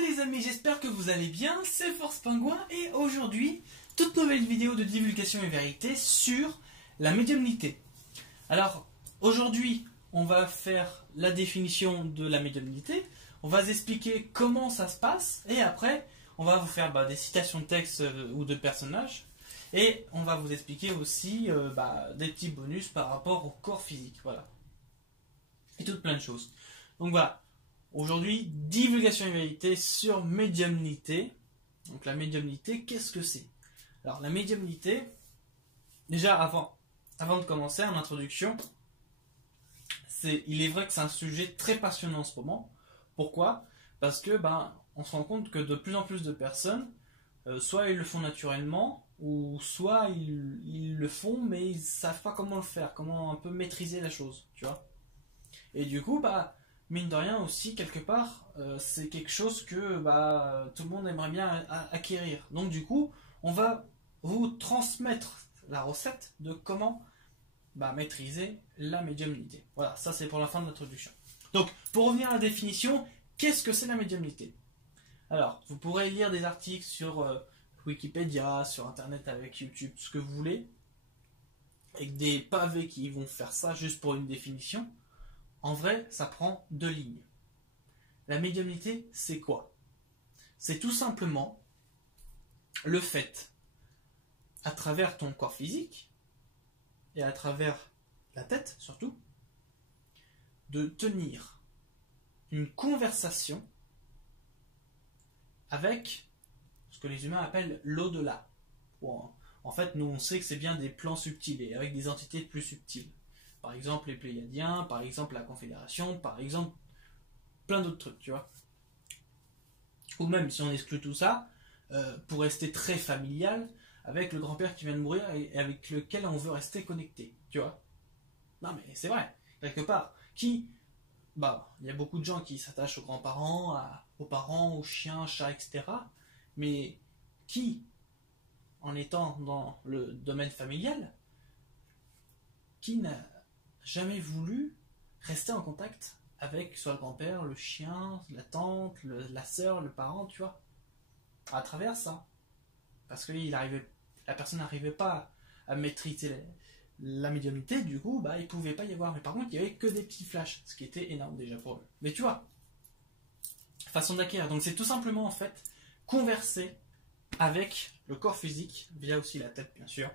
les amis, j'espère que vous allez bien, c'est Force Pingouin et aujourd'hui, toute nouvelle vidéo de divulgation et vérité sur la médiumnité. Alors, aujourd'hui, on va faire la définition de la médiumnité, on va vous expliquer comment ça se passe et après, on va vous faire des citations de textes ou de personnages et on va vous expliquer aussi des petits bonus par rapport au corps physique, voilà. Et toutes plein de choses. Donc voilà. Aujourd'hui, divulgation et vérité sur médiumnité. Donc la médiumnité, qu'est-ce que c'est? Alors la médiumnité, déjà avant de commencer, en introduction, il est vrai que c'est un sujet très passionnant en ce moment. Pourquoi? Parce que on se rend compte que de plus en plus de personnes, soit ils le font naturellement, ou soit ils le font mais ils ne savent pas comment le faire, comment un peu maîtriser la chose, tu vois. Et du coup, mine de rien aussi, quelque part, c'est quelque chose que tout le monde aimerait bien acquérir. Donc du coup, on va vous transmettre la recette de comment maîtriser la médiumnité. Voilà, ça c'est pour la fin de l'introduction. Donc, pour revenir à la définition, qu'est-ce que c'est la médiumnité? Alors, vous pourrez lire des articles sur Wikipédia, sur Internet, avec YouTube, ce que vous voulez, avec des pavés qui vont faire ça juste pour une définition. En vrai, ça prend 2 lignes. La médiumnité, c'est quoi? C'est tout simplement le fait, à travers ton corps physique, et à travers la tête surtout, de tenir une conversation avec ce que les humains appellent l'au-delà. Bon, en fait, nous on sait que c'est bien des plans subtils, et avec des entités plus subtiles. Par exemple les Pléiadiens, par exemple la Confédération, par exemple plein d'autres trucs, tu vois. Ou même si on exclut tout ça, pour rester très familial, avec le grand-père qui vient de mourir et avec lequel on veut rester connecté, tu vois. Non mais c'est vrai, quelque part. Il y a beaucoup de gens qui s'attachent aux grands-parents, aux parents, aux chiens, chats, etc. Mais qui, en étant dans le domaine familial, qui n'a jamais voulu rester en contact avec soit le grand-père, le chien, la tante, la sœur, le parent, tu vois, à travers ça. Parce que la personne n'arrivait pas à maîtriser la médiumnité, du coup, il ne pouvait pas y avoir. Mais par contre, il n'y avait que des petits flashs, ce qui était énorme déjà pour eux. Mais tu vois, façon d'acquérir. Donc c'est tout simplement, en fait, converser avec le corps physique, via aussi la tête, bien sûr.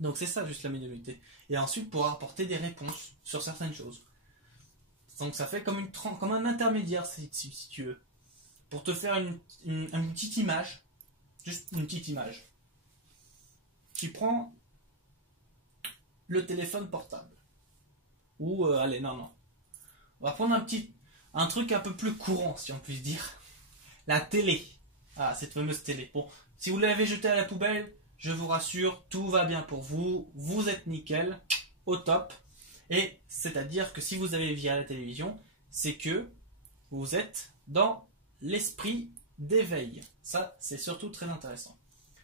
Donc c'est ça juste la médiumnité. Et ensuite pouvoir apporter des réponses sur certaines choses. Donc ça fait comme un intermédiaire si tu veux. Pour te faire une petite image, juste une petite image. Tu prends le téléphone portable. Ou allez, non. On va prendre un truc un peu plus courant si on peut dire. La télé. Ah, cette fameuse télé. Bon, si vous l'avez jetée à la poubelle, je vous rassure, tout va bien pour vous, vous êtes nickel, au top. Et c'est-à-dire que si vous avez via la télévision, c'est que vous êtes dans l'esprit d'éveil. Ça, c'est surtout très intéressant.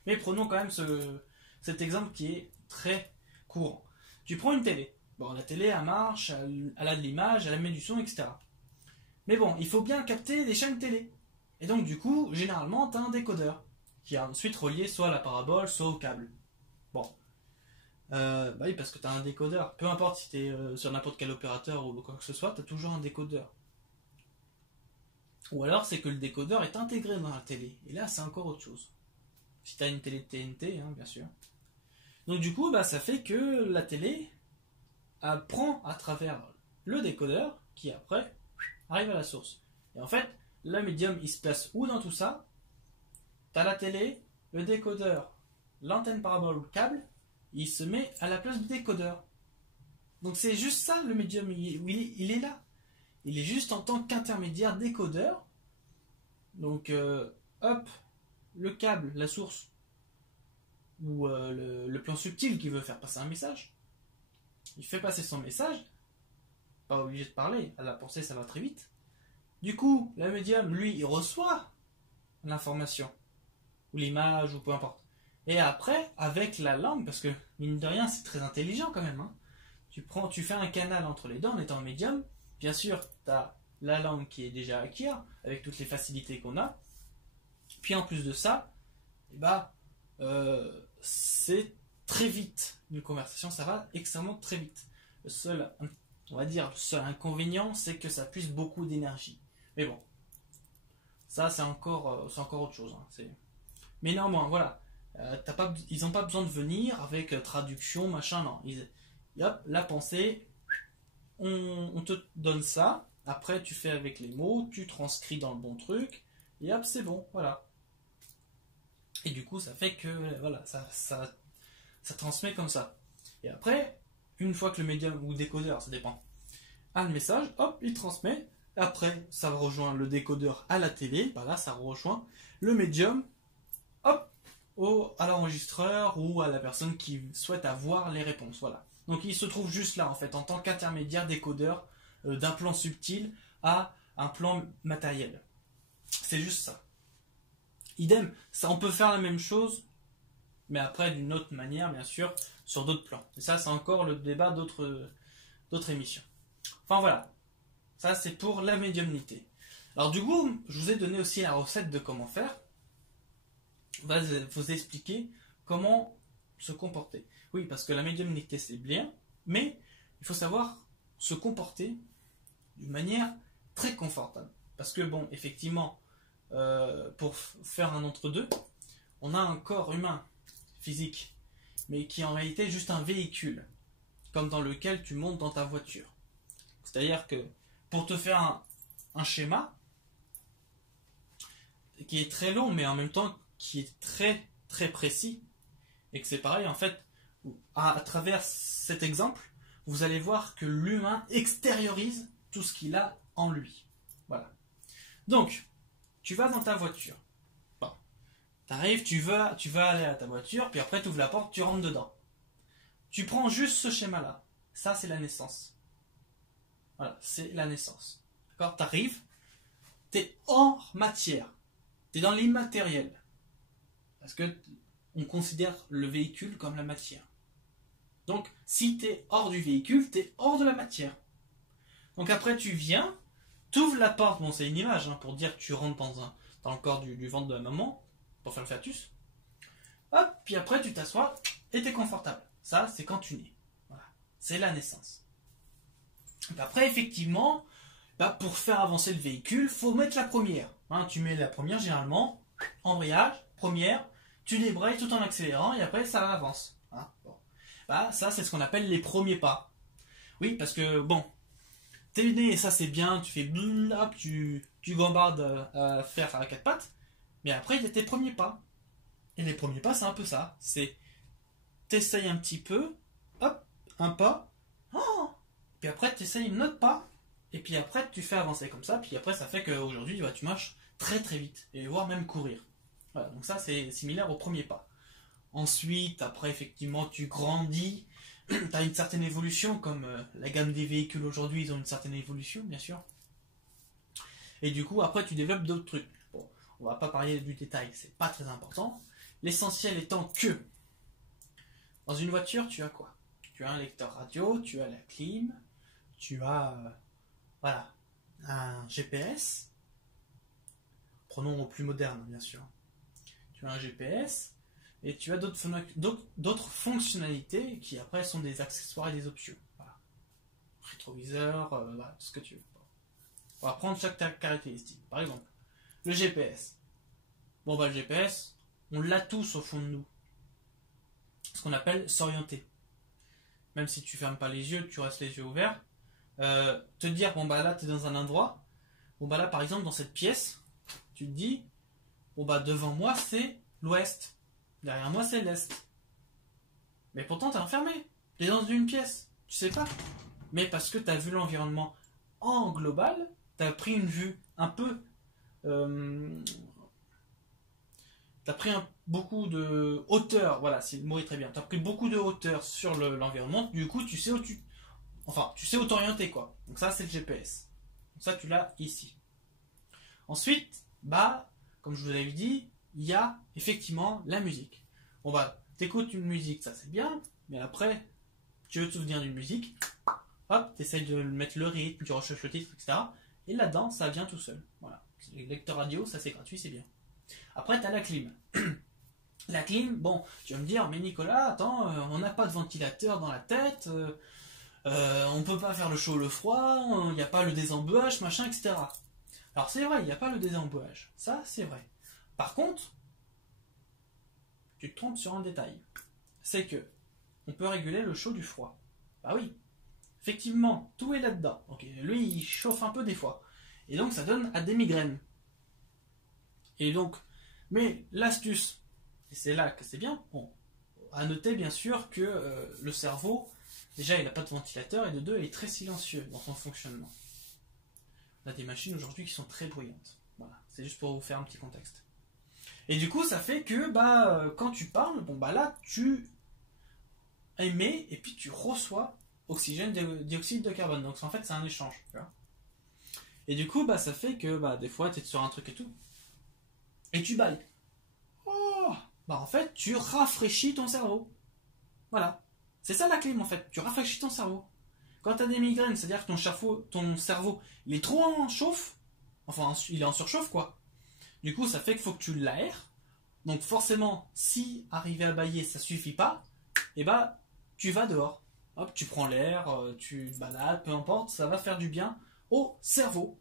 Mais prenons quand même cet exemple qui est très courant. Tu prends une télé. Bon, la télé, elle marche, elle a de l'image, elle émet du son, etc. Mais bon, il faut bien capter des chaînes télé. Et donc, du coup, généralement, tu as un décodeur qui est ensuite relié soit à la parabole, soit au câble. Bon. Oui, parce que tu as un décodeur. Peu importe si tu es sur n'importe quel opérateur ou quoi que ce soit, tu as toujours un décodeur. Ou alors, c'est que le décodeur est intégré dans la télé. Et là, c'est encore autre chose. Si tu as une télé TNT, bien sûr. Donc, du coup, ça fait que la télé prend à travers le décodeur qui, après, arrive à la source. Et en fait, le médium, il se place où dans tout ça? T'as la télé, le décodeur, l'antenne parabole ou le câble, il se met à la place du décodeur. Donc c'est juste ça le médium, il est là. Il est juste en tant qu'intermédiaire décodeur. Donc hop, le câble, la source, ou le plan subtil qui veut faire passer un message. Il fait passer son message, pas obligé de parler, à la pensée ça va très vite. Du coup, le médium, lui, il reçoit l'information. Ou l'image, ou peu importe. Et après, avec la langue, parce que, mine de rien, c'est très intelligent quand même, tu fais un canal entre les deux en étant médium. Bien sûr, tu as la langue qui est déjà à acquise, avec toutes les facilités qu'on a. Puis en plus de ça, eh ben, c'est très vite. Une conversation, ça va extrêmement très vite. On va dire, le seul inconvénient, c'est que ça puise beaucoup d'énergie. Mais bon, ça c'est encore autre chose. Hein. Mais néanmoins, voilà. Ils n'ont pas besoin de venir avec traduction, machin, non. Hop, la pensée, on te donne ça, après tu fais avec les mots, tu transcris dans le bon truc, et hop, c'est bon, voilà. Et du coup, ça fait que, voilà, ça transmet comme ça. Et après, une fois que le médium ou décodeur, ça dépend, a le message, hop, il transmet, après, ça rejoint le décodeur à la télé, voilà, ça rejoint le médium, hop, à l'enregistreur ou à la personne qui souhaite avoir les réponses. Voilà. Donc il se trouve juste là en fait en tant qu'intermédiaire décodeur d'un plan subtil à un plan matériel. C'est juste ça. Idem, ça on peut faire la même chose, mais après d'une autre manière bien sûr sur d'autres plans. Et ça c'est encore le débat d'autres émissions. Enfin voilà, ça c'est pour la médiumnité. Alors du coup, je vous ai donné aussi la recette de comment faire. Va vous expliquer comment se comporter. Oui, parce que la médiumnité c'est bien, mais il faut savoir se comporter d'une manière très confortable. Parce que bon, effectivement, pour faire un entre-deux, on a un corps humain, physique, mais qui est en réalité est juste un véhicule, comme dans lequel tu montes dans ta voiture. C'est-à-dire que pour te faire un schéma, qui est très long, mais en même temps qui est très très précis, et que c'est pareil en fait, à travers cet exemple, vous allez voir que l'humain extériorise tout ce qu'il a en lui. Voilà. Donc, tu vas dans ta voiture. Bon. T'arrives, tu vas aller à ta voiture, puis après tu ouvres la porte, tu rentres dedans. Tu prends juste ce schéma-là. Ça, c'est la naissance. Voilà, c'est la naissance. D'accord ? T'arrives, t'es hors matière. T'es dans l'immatériel. Parce que on considère le véhicule comme la matière. Donc, si tu es hors du véhicule, tu es hors de la matière. Donc après, tu viens, tu ouvres la porte, bon c'est une image, pour dire que tu rentres dans le corps du ventre de la maman, pour faire le fœtus. Hop, puis après tu t'assois et tu es confortable. Ça, c'est quand tu nais. Voilà. C'est la naissance. Et après, effectivement, pour faire avancer le véhicule, faut mettre la première. Tu mets la première généralement, embrayage, première, tu débrayes tout en accélérant et après ça avance. Bon. Ça c'est ce qu'on appelle les premiers pas. Oui, parce que bon, t'es né et ça c'est bien, tu fais hop, tu gambardes à faire à quatre pattes, mais après il y a tes premiers pas. Et les premiers pas c'est un peu ça. C'est t'essayes un petit peu, hop, un pas, puis après t'essayes un autre pas, et puis après tu fais avancer comme ça, puis après ça fait qu'aujourd'hui tu marches très très vite, et voire même courir. Voilà, donc ça c'est similaire au premier pas. Ensuite, après effectivement tu grandis, tu as une certaine évolution, comme la gamme des véhicules aujourd'hui, ils ont une certaine évolution bien sûr. Et du coup après tu développes d'autres trucs. Bon, on va pas parler du détail, c'est pas très important. L'essentiel étant que dans une voiture tu as quoi? Tu as un lecteur radio, tu as la clim, tu as voilà, un GPS. Prenons au plus moderne bien sûr. Tu as un GPS et tu as d'autres fonctionnalités qui après sont des accessoires et des options. Voilà. Rétroviseur, voilà, ce que tu veux. On va prendre chaque caractéristique. Par exemple, le GPS. Bon le GPS, on l'a tous au fond de nous. Ce qu'on appelle s'orienter. Même si tu fermes pas les yeux, tu restes les yeux ouverts. Te dire, là tu es dans un endroit. Là par exemple dans cette pièce, tu te dis, devant moi c'est l'ouest. Derrière moi c'est l'est. Mais pourtant t'es enfermé. T'es dans une pièce. Tu sais pas. Mais parce que t'as vu l'environnement en global, t'as pris une vue un peu... t'as pris beaucoup de hauteur. Voilà, c'est le mot est très bien. T'as pris beaucoup de hauteur sur l'environnement. Du coup, tu sais où tu sais où t'orienter, quoi. Donc ça, c'est le GPS. Donc ça, tu l'as ici. Ensuite, comme je vous l'avais dit, il y a effectivement la musique. T'écoutes une musique, ça c'est bien, mais après, tu veux te souvenir d'une musique, hop, t'essayes de mettre le rythme, tu recherches le titre, etc. Et là-dedans, ça vient tout seul. Voilà. Les lecteurs radio, ça c'est gratuit, c'est bien. Après, tu as la clim. La clim, bon, tu vas me dire, mais Nicolas, attends, on n'a pas de ventilateur dans la tête, on peut pas faire le chaud, le froid, il n'y a pas le désembouage, machin, etc. Alors c'est vrai, il n'y a pas le désembouage. Ça, c'est vrai. Par contre, tu te trompes sur un détail. C'est que on peut réguler le chaud du froid. Bah oui. Effectivement, tout est là-dedans. Donc, lui, il chauffe un peu des fois. Et donc, ça donne à des migraines. Et donc, mais l'astuce, et c'est là que c'est bien, bon, à noter bien sûr que le cerveau, déjà, il n'a pas de ventilateur, et de deux, il est très silencieux dans son fonctionnement. On a des machines aujourd'hui qui sont très bruyantes. Voilà, c'est juste pour vous faire un petit contexte. Et du coup, ça fait que quand tu parles, bon bah là, tu émets et puis tu reçois oxygène, dioxyde de carbone. Donc en fait, c'est un échange. Tu vois. Et du coup, ça fait que des fois, tu es sur un truc et tout, et tu bailles. Oh, en fait, tu rafraîchis ton cerveau. Voilà. C'est ça la clim en fait. Tu rafraîchis ton cerveau. Quand tu as des migraines, c'est-à-dire que ton cerveau, il est trop en chauffe, enfin, il est en surchauffe quoi. Du coup, ça fait qu'il faut que tu l'aères. Donc forcément, si arriver à bailler, ça suffit pas, et tu vas dehors. Hop, tu prends l'air, tu te balades, peu importe, ça va faire du bien au cerveau.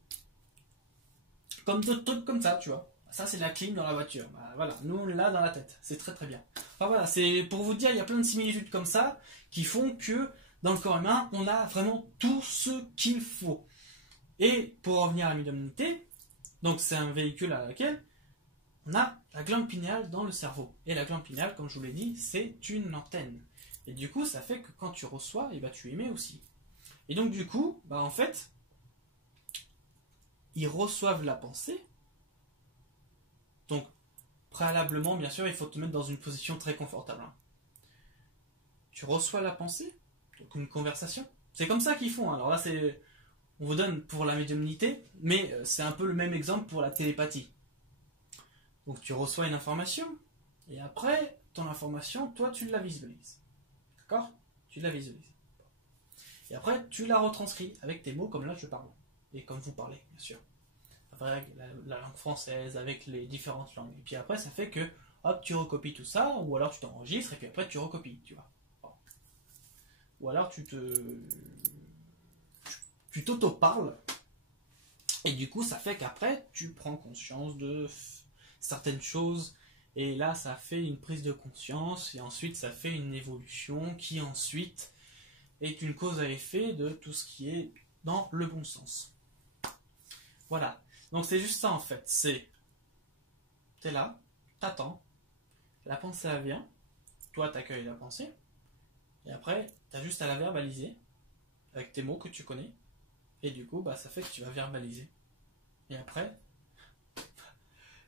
Comme d'autres trucs comme ça, tu vois. Ça, c'est la clim dans la voiture. Voilà, nous, on l'a dans la tête. C'est très très bien. Enfin voilà, c'est pour vous dire, il y a plein de similitudes comme ça qui font que dans le corps humain, on a vraiment tout ce qu'il faut. Et pour revenir à la médiumnité, donc c'est un véhicule à laquelle on a la glande pinéale dans le cerveau. Et la glande pinéale, comme je vous l'ai dit, c'est une antenne. Et du coup, ça fait que quand tu reçois, tu émets aussi. Et donc du coup, en fait, ils reçoivent la pensée. Donc, préalablement, bien sûr, il faut te mettre dans une position très confortable. Tu reçois la pensée, donc une conversation. C'est comme ça qu'ils font. Alors là, on vous donne pour la médiumnité, mais c'est un peu le même exemple pour la télépathie. Donc tu reçois une information, et après, ton information, toi, tu la visualises. D'accord ? Tu la visualises. Et après, tu la retranscris avec tes mots, comme là, je parle. Et comme vous parlez, bien sûr. Avec la langue française, avec les différentes langues. Et puis après, ça fait que, hop, tu recopies tout ça, ou alors tu t'enregistres, et puis après, tu recopies, tu vois. Ou alors, tu t'auto-parles, et du coup, ça fait qu'après, tu prends conscience de certaines choses, et là, ça fait une prise de conscience, et ensuite, ça fait une évolution qui, ensuite, est une cause à effet de tout ce qui est dans le bon sens. Voilà. Donc c'est juste ça en fait, t'es là, t'attends, la pensée elle vient, toi t'accueilles la pensée, et après t'as juste à la verbaliser avec tes mots que tu connais, et du coup ça fait que tu vas verbaliser. Et après,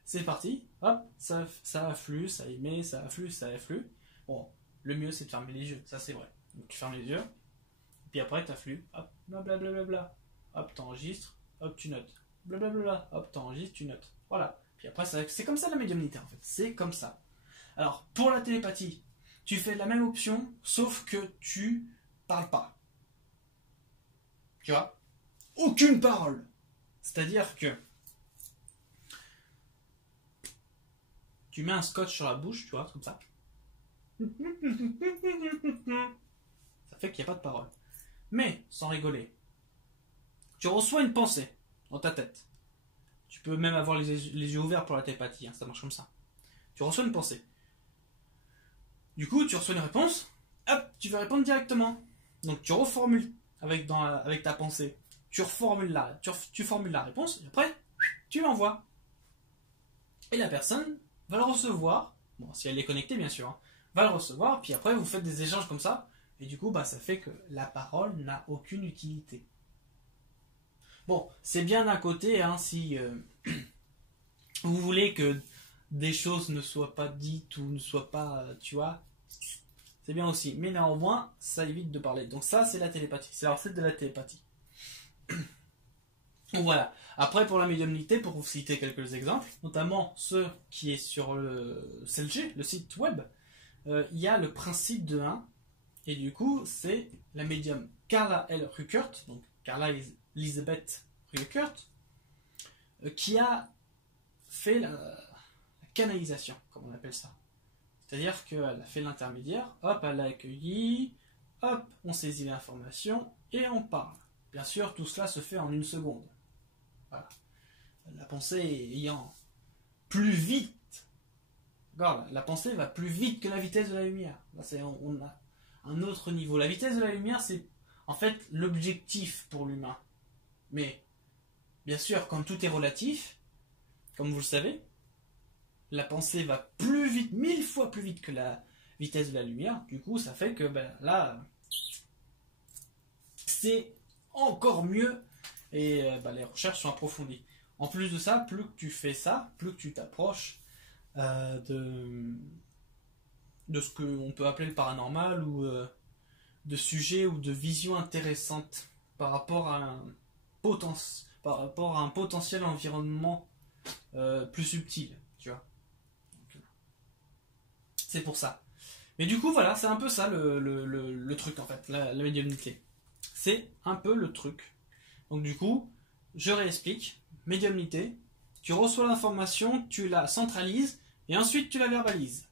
c'est parti, hop, ça afflue, ça émet, ça afflue, ça afflue. Bon, le mieux c'est de fermer les yeux, ça c'est vrai. Donc tu fermes les yeux, et puis après t'afflues, hop, blablabla, hop, t'enregistres, hop, tu notes. Blablabla, hop, t'enregistres, tu notes. Voilà. Puis après, c'est comme ça la médiumnité en fait. C'est comme ça. Alors, pour la télépathie, tu fais la même option, sauf que tu parles pas. Tu vois ? Aucune parole. C'est-à-dire que tu mets un scotch sur la bouche, tu vois, comme ça. Ça fait qu'il n'y a pas de parole. Mais, sans rigoler, tu reçois une pensée dans ta tête. Tu peux même avoir les yeux ouverts pour la télépathie, ça marche comme ça. Tu reçois une pensée. Du coup, tu reçois une réponse, hop, tu vas répondre directement. Donc tu reformules avec ta pensée. Tu formules la réponse, et après, tu l'envoies. Et la personne va le recevoir, bon, si elle est connectée bien sûr, va le recevoir, puis après vous faites des échanges comme ça, et du coup, ça fait que la parole n'a aucune utilité. Bon, c'est bien d'un côté, si vous voulez que des choses ne soient pas dites ou ne soient pas, tu vois, c'est bien aussi. Mais néanmoins, ça évite de parler. Donc ça, c'est la télépathie. C'est la recette de la télépathie. Donc voilà. Après, pour la médiumnité, pour vous citer quelques exemples, notamment ceux qui est sur le CLG, le site web, il y a le principe de 1. Et du coup, c'est la médium Carla L. Ruckert, donc Carla Elisabeth Kurt, qui a fait la canalisation, comme on appelle ça. C'est-à-dire qu'elle a fait l'intermédiaire, hop, elle a accueilli, hop, on saisit l'information et on parle. Bien sûr, tout cela se fait en une seconde. Voilà. La pensée ayant plus vite, la pensée va plus vite que la vitesse de la lumière. Là, on a un autre niveau. La vitesse de la lumière, c'est en fait l'objectif pour l'humain. Mais, bien sûr, comme tout est relatif, comme vous le savez, la pensée va plus vite, 1000 fois plus vite que la vitesse de la lumière. Du coup, ça fait que là, c'est encore mieux et les recherches sont approfondies. En plus de ça, plus que tu fais ça, plus que tu t'approches de ce qu'on peut appeler le paranormal ou de sujets ou de visions intéressantes par rapport à un potentiel environnement plus subtil, tu vois. C'est pour ça. Mais du coup, voilà, c'est un peu ça le truc en fait, la médiumnité. C'est un peu le truc. Donc du coup, je réexplique. Médiumnité, tu reçois l'information, tu la centralises et ensuite tu la verbalises.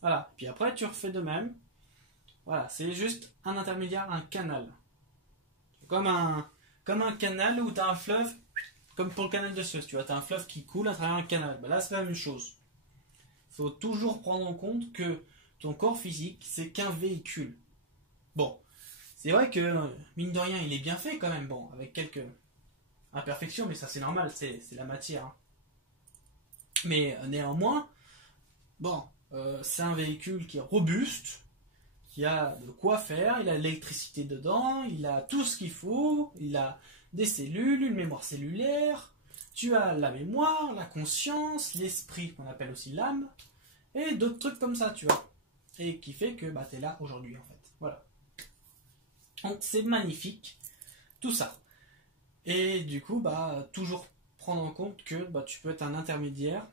Voilà. Puis après, tu refais de même. Voilà, c'est juste un intermédiaire, un canal. Comme un canal où tu as un fleuve, comme pour le canal de Suez, tu vois, tu as un fleuve qui coule à travers un canal. Là, c'est la même chose. Il faut toujours prendre en compte que ton corps physique, c'est qu'un véhicule. Bon, c'est vrai que, mine de rien, il est bien fait quand même, bon, avec quelques imperfections, mais ça c'est normal, c'est la matière. Hein. Mais néanmoins, bon, c'est un véhicule qui est robuste, qui a de quoi faire, il a l'électricité dedans, il a tout ce qu'il faut, il a des cellules, une mémoire cellulaire, tu as la mémoire, la conscience, l'esprit, qu'on appelle aussi l'âme, et d'autres trucs comme ça, tu vois. Et qui fait que tu es là aujourd'hui, en fait. Voilà. Donc c'est magnifique, tout ça. Et du coup, toujours prendre en compte que tu peux être un intermédiaire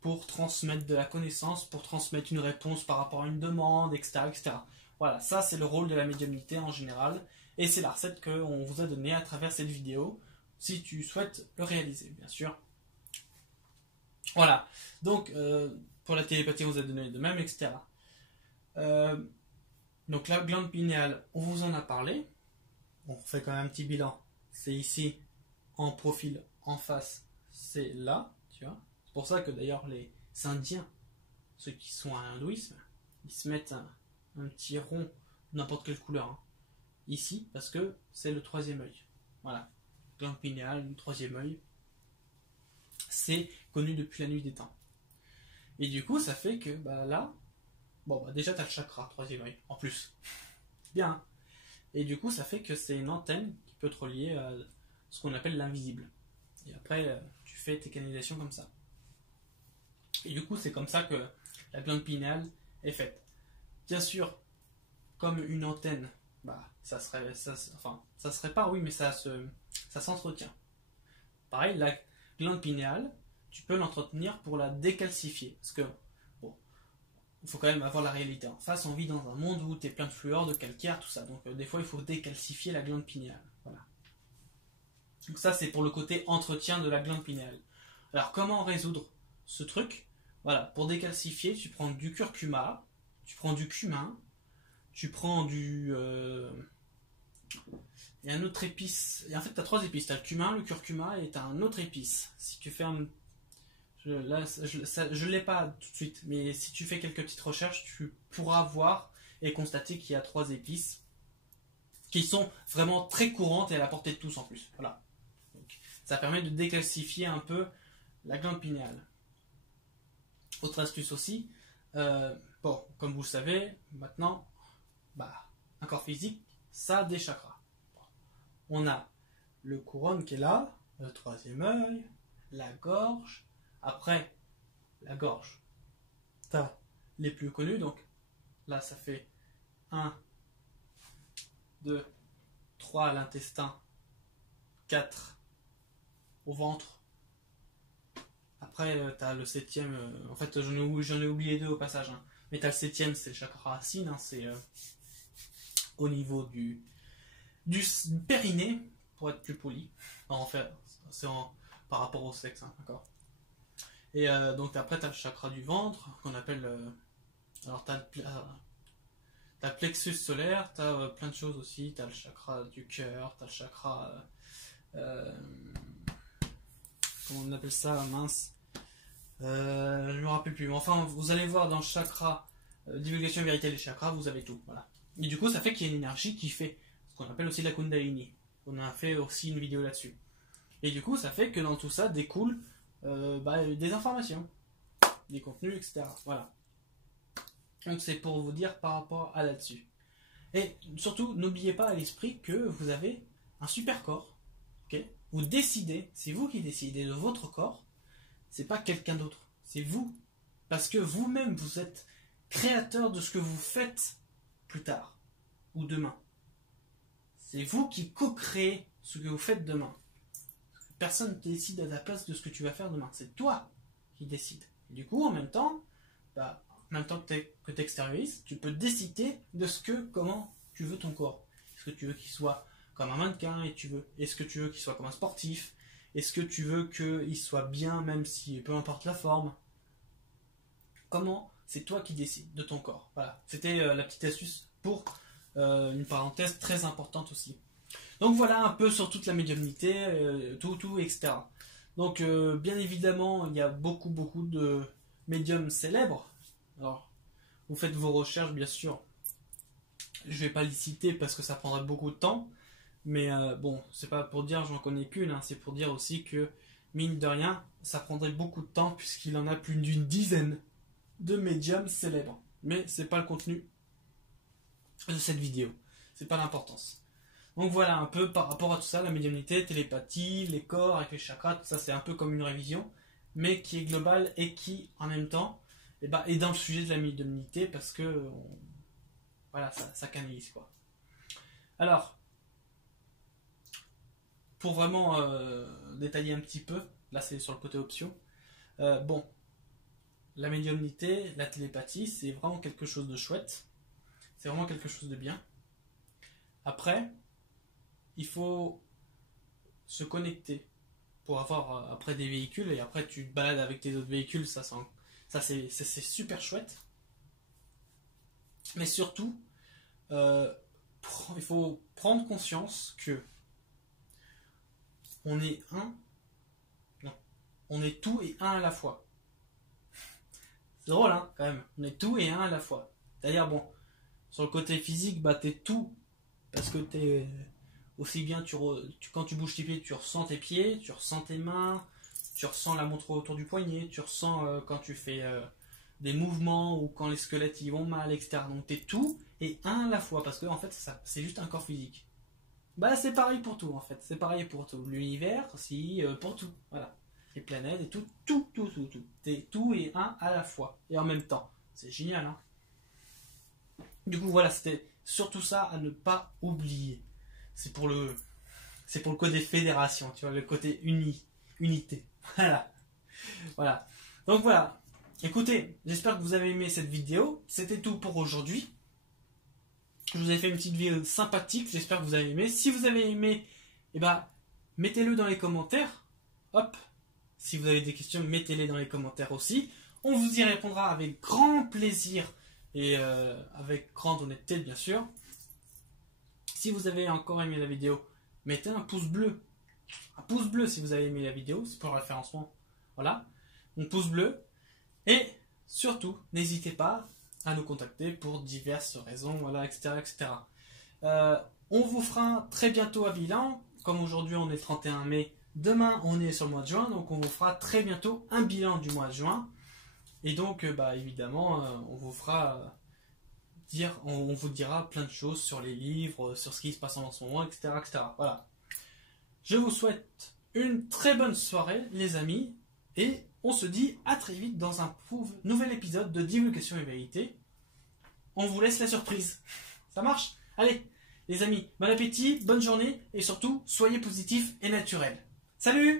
pour transmettre de la connaissance, pour transmettre une réponse par rapport à une demande, etc. etc. Voilà, ça c'est le rôle de la médiumnité en général. Et c'est la recette qu'on vous a donnée à travers cette vidéo, si tu souhaites le réaliser, bien sûr. Voilà, donc pour la télépathie, on vous a donné de même, etc. Donc la glande pinéale, on vous en a parlé. On fait quand même un petit bilan. C'est ici, en profil, en face, c'est là, tu vois. C'est pour ça que d'ailleurs les Indiens, ceux qui sont à l'hindouisme, ils se mettent un petit rond, n'importe quelle couleur, hein, ici, parce que c'est le troisième œil. Voilà, glande pinéale, le troisième œil, c'est connu depuis la nuit des temps. Et du coup, ça fait que là, déjà tu as le chakra, troisième œil, en plus. Bien. Et du coup, ça fait que c'est une antenne qui peut te relier à ce qu'on appelle l'invisible. Et après, tu fais tes canalisations comme ça. Et du coup, c'est comme ça que la glande pinéale est faite. Bien sûr, comme une antenne, ça serait pas, oui, mais ça s'entretient. Pareil, la glande pinéale, tu peux l'entretenir pour la décalcifier. Parce que, il faut quand même avoir la réalité en face. On vit dans un monde où tu es plein de fluor, de calcaire, tout ça. Donc des fois, il faut décalcifier la glande pinéale. Voilà. Donc ça, c'est pour le côté entretien de la glande pinéale. Alors, comment résoudre ce truc? Voilà, pour décalcifier, tu prends du curcuma, tu prends du cumin, tu prends du... Il y a un autre épice. Et en fait, tu as 3 épices. Tu as le cumin, le curcuma et tu as un autre épice. Si tu fais un... Je ne l'ai pas tout de suite, mais si tu fais quelques petites recherches, tu pourras voir et constater qu'il y a 3 épices qui sont vraiment très courantes et à la portée de tous en plus. Voilà. Donc, ça permet de décalcifier un peu la glande pinéale. Autre astuce aussi, comme vous le savez, maintenant, un corps physique, ça a des chakras. On a le couronne qui est là, le troisième œil, la gorge. Après la gorge, tu as les plus connus, donc là ça fait 1, 2, 3 à l'intestin, 4 au ventre. Après tu as le 7ème, en fait j'en ai oublié 2 au passage, hein. Mais tu as le 7ème, c'est le chakra racine, hein, c'est au niveau du périnée, pour être plus poli. En fait, c'est par rapport au sexe, hein, d'accord. Et donc après, tu as le chakra du ventre, qu'on appelle... alors, tu as le plexus solaire, tu as plein de choses aussi. Tu as le chakra du cœur, tu as le chakra... comment on appelle ça, mince, je me rappelle plus. Enfin, vous allez voir dans le chakra, divulgation et vérité des chakras, vous avez tout. Voilà. Et du coup, ça fait qu'il y a une énergie qui fait ce qu'on appelle aussi la Kundalini. On a fait aussi une vidéo là-dessus. Et du coup, ça fait que dans tout ça découle des informations, des contenus, etc. Voilà. Donc c'est pour vous dire par rapport à là-dessus. Et surtout, n'oubliez pas à l'esprit que vous avez un super corps. Okay, vous décidez, c'est vous qui décidez de votre corps, c'est pas quelqu'un d'autre, c'est vous. Parce que vous-même, vous êtes créateur de ce que vous faites plus tard ou demain. C'est vous qui co-créez ce que vous faites demain. Personne ne décide à ta place de ce que tu vas faire demain, c'est toi qui décides. Et du coup, en même temps que tu extériorises, tu peux décider de comment tu veux ton corps. Est-ce que tu veux qu'il soit comme un mannequin, est-ce que tu veux qu'il soit comme un sportif, est-ce que tu veux qu'il soit bien même si peu importe la forme. Comment, c'est toi qui décides de ton corps. Voilà, c'était la petite astuce pour une parenthèse très importante aussi. Donc voilà un peu sur toute la médiumnité, etc. Donc bien évidemment il y a beaucoup de médiums célèbres. Alors vous faites vos recherches bien sûr. Je vais pas les citer parce que ça prendrait beaucoup de temps. Mais bon, c'est pas pour dire j'en connais qu'une, hein, c'est pour dire aussi que, mine de rien, ça prendrait beaucoup de temps puisqu'il en a plus d'une dizaine de médiums célèbres. Mais c'est pas le contenu de cette vidéo, c'est pas l'importance. Donc voilà un peu par rapport à tout ça, la médiumnité, télépathie, les corps avec les chakras, tout ça c'est un peu comme une révision, mais qui est globale et qui en même temps est dans le sujet de la médiumnité parce que voilà, ça canalise quoi. Alors, pour vraiment détailler un petit peu, là c'est sur le côté option, bon, la médiumnité, la télépathie, c'est vraiment quelque chose de chouette, c'est vraiment quelque chose de bien. Après, il faut se connecter pour avoir après des véhicules, et après tu te balades avec tes autres véhicules, ça c'est super chouette. Mais surtout, il faut prendre conscience que on est on est tout et un à la fois. C'est drôle, hein, quand même. On est tout et un à la fois. C'est-à-dire, bon, sur le côté physique, t'es tout. Parce que t'es aussi bien, quand tu bouges tes pieds, tu ressens tes pieds, tu ressens tes mains, tu ressens la montre autour du poignet, tu ressens quand tu fais des mouvements ou quand les squelettes ils vont mal, etc. Donc t'es tout et un à la fois. Parce que, en fait, c'est juste un corps physique. C'est pareil pour tout en fait, c'est pareil pour tout. L'univers aussi, pour tout, voilà. Les planètes et tout. T'es tout et un à la fois, et en même temps. C'est génial, hein. Du coup, voilà, c'était surtout ça à ne pas oublier. C'est pour le côté fédération, tu vois, le côté unité. Voilà. Donc voilà. Écoutez, j'espère que vous avez aimé cette vidéo. C'était tout pour aujourd'hui. Je vous ai fait une petite vidéo sympathique, j'espère que vous avez aimé. Si vous avez aimé, mettez-le dans les commentaires. Hop. Si vous avez des questions, mettez-les dans les commentaires aussi. On vous y répondra avec grand plaisir et avec grande honnêteté, bien sûr. Si vous avez encore aimé la vidéo, mettez un pouce bleu. Un pouce bleu si vous avez aimé la vidéo, c'est pour le référencement. Voilà. Un pouce bleu. Et surtout, n'hésitez pas à nous contacter pour diverses raisons, voilà, etc. On vous fera très bientôt un bilan. Comme aujourd'hui on est le 31 mai, demain on est sur le mois de juin, donc on vous fera très bientôt un bilan du mois de juin. Et donc évidemment on vous fera on vous dira plein de choses sur les livres, sur ce qui se passe en ce moment, etc. Voilà. Je vous souhaite une très bonne soirée les amis, et on se dit à très vite dans un nouvel épisode de Divulgation et Vérité. On vous laisse la surprise. Ça marche? Allez, les amis, bon appétit, bonne journée, et surtout, soyez positifs et naturels. Salut!